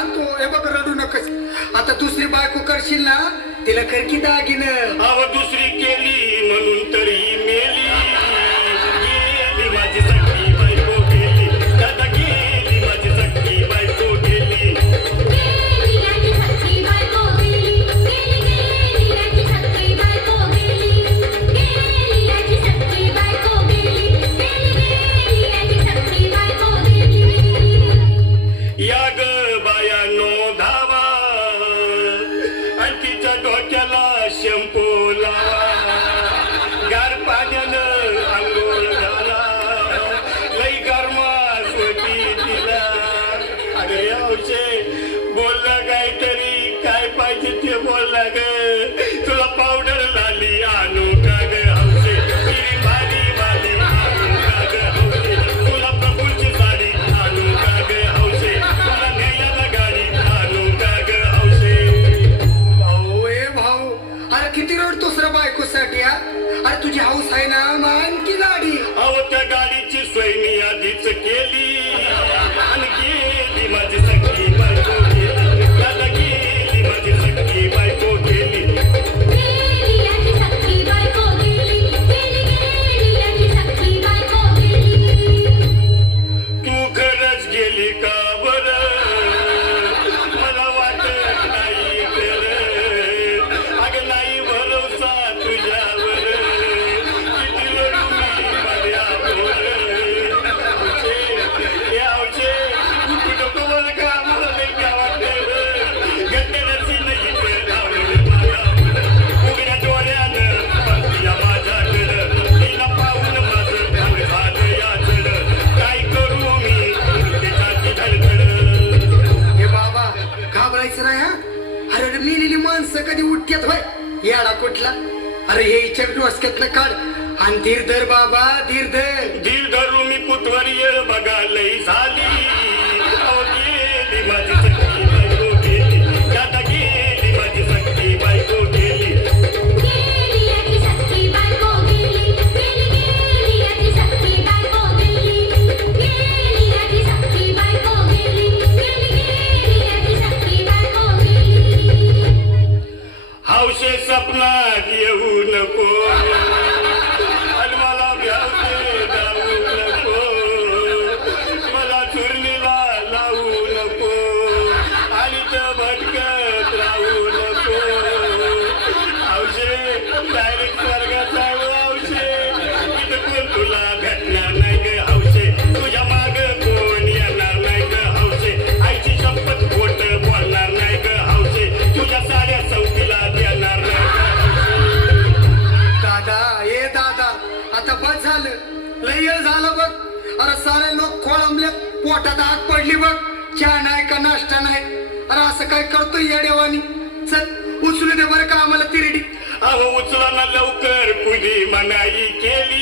आणतो. हे बघ रडू नकस. आता दुसरी बायको करशील ना तिला कर की दागिनं. अव दुसरी केली म्हणून तरी मेली. गेली माझी सख्खी बायको गेली. दादा गेली माझी सख्खी बायको गेली. गेली याची सख्खी बायको गेली. गेली याची सख्खी बायको गेली. गेली याची सख्खी बायको गेली. गेली याची सख्खी बायको गेली. या ग बायानो धावा आणि तिच्या डोक्याला शॅम्पू लावा. गार पाण्यानं आंघोळ घाला. लई गरमास होती तिला. अगं यावशे बोललं काहीतरी काय पाहिजे ते बोलला ग. तुला पावडर लाली आणू का ग हौसे. तिरी भारी भारी आणू का ग हौसे. तुला प्रभूची साडी आणू का ग हौसे. तुला नेल्याला गाडी आणू का ग हौसे. भाऊ ए भाऊ, अरे किती रडतोस रे बायकोसाठी हा? अरे तुझी हाऊस आहे ना मान की गाडी. अहो त्या गाडीची सोय मी आधीच केली. आणि गेली माझी सख्खी बायको गेली. दादा गेली माझी सख्खी बायको गेली. गेली याची सख्खी बायको गेली. गेली याची सख्खी बायको गेली. तू खरंच गेली का बरं. मला वाटत नाही खरं. अगं नाही भरोसा तुझ्यावर. किती रडू मी माझ्यावर. हौशे, ए हौशे, तू नको मला का मला लई काय वाटतं. गट्ट्याची नाही तर लावलं माझ्यावर. उघड्या डोळ्यानं बघूया माझ्याकडं. तिला पाहून माझं घर झालं याचडं. काय करू मी त्याची धडधड. हे बाबा घाबरायचं नाही हा. अरे मेलेली माणसं कधी उठत्यात होय याडा कुठला. अरे हे इच्छा डोसक्यातनं काढ आणि धीर धर बाबा धीर धर. धीर धरू मी कुठवर येळ बघा लई झाली. अहो गेली माझी सख्खी बायको गेली. दादा गेली माझी सख्खी बायको गेली. गेली याची सख्खी बायको गेली. गेली याची सख्खी बायको गेली. गेली याची सख्खी बायको गेली. गेली याची सख्खी बायको गेली. हौशे सपनात येऊ नको. आणि मला भ्यावते जाऊ नको. मला चुरणीला लावू नको. आणि तर भटकत राहू नको. हौशे डायरेक्ट स्वर्गात जाऊ हौशे. इथं कोण तुला भेटणार नाही ग हौशे. तुझ्या माग कोण येणार नाही ग हौशे. आईची शपथ खोट बोलणार नाही ग हौशे. तुझ्या साड्या चौकीला देणार नाही ग हौशे. दादा ए दादा आता बस झालं. लय वेळ झालं बघ. अरे सारे लोक खोळंबले पोटात आग पडली बघ. चहा नाही का नाश्ता नाही. अरे असं काय करतोय या देवानी. चल उचलू दे बरं का आम्हाला तिरडी. अहो उचला ना लवकर कुणी मनाई केली.